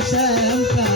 ശാന്ത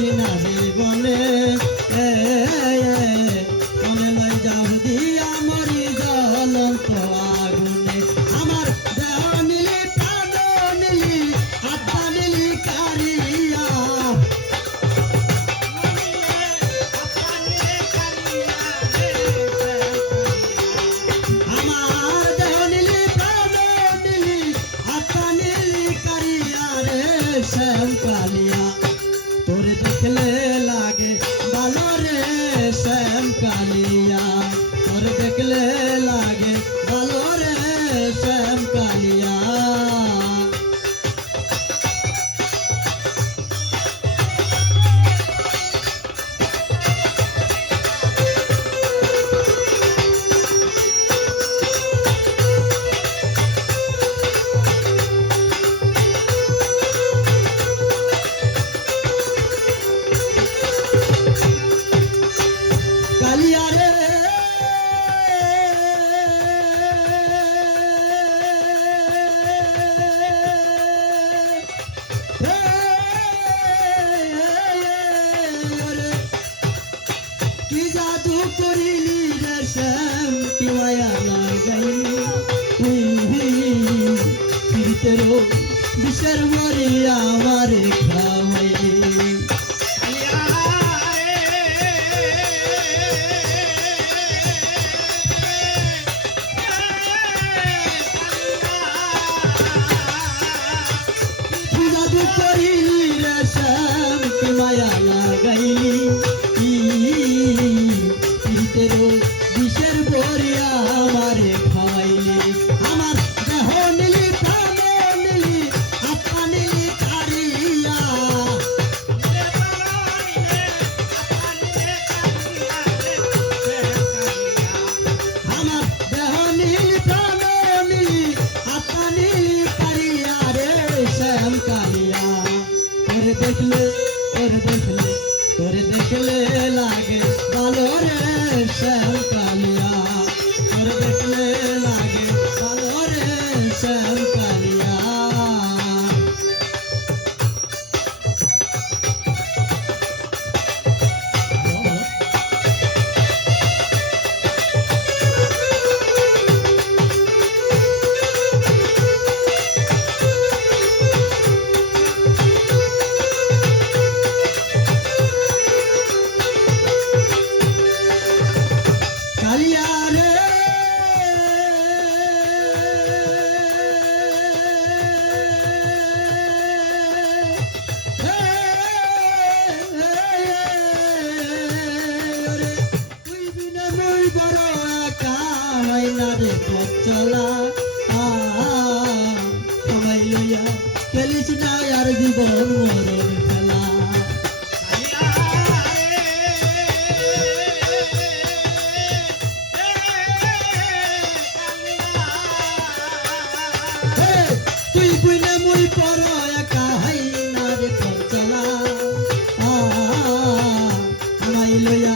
চেনা জীবনে কি জাদু করিলি রে শ্যাম? কি মায়া নাই গাইলি খা ಕಾಲಿಯ চলা সবাই লইয়া খেলিস না আর জীবন মরণ খেলা। তুই বুঝলে মুই পর একা হাই না রে চলা আমাই লইয়া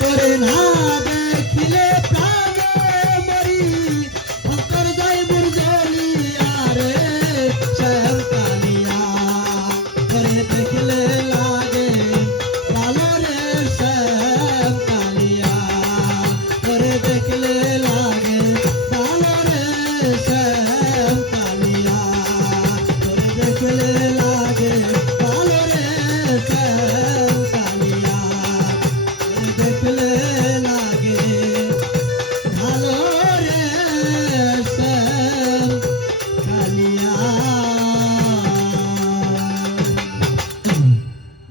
করে না দেখিলে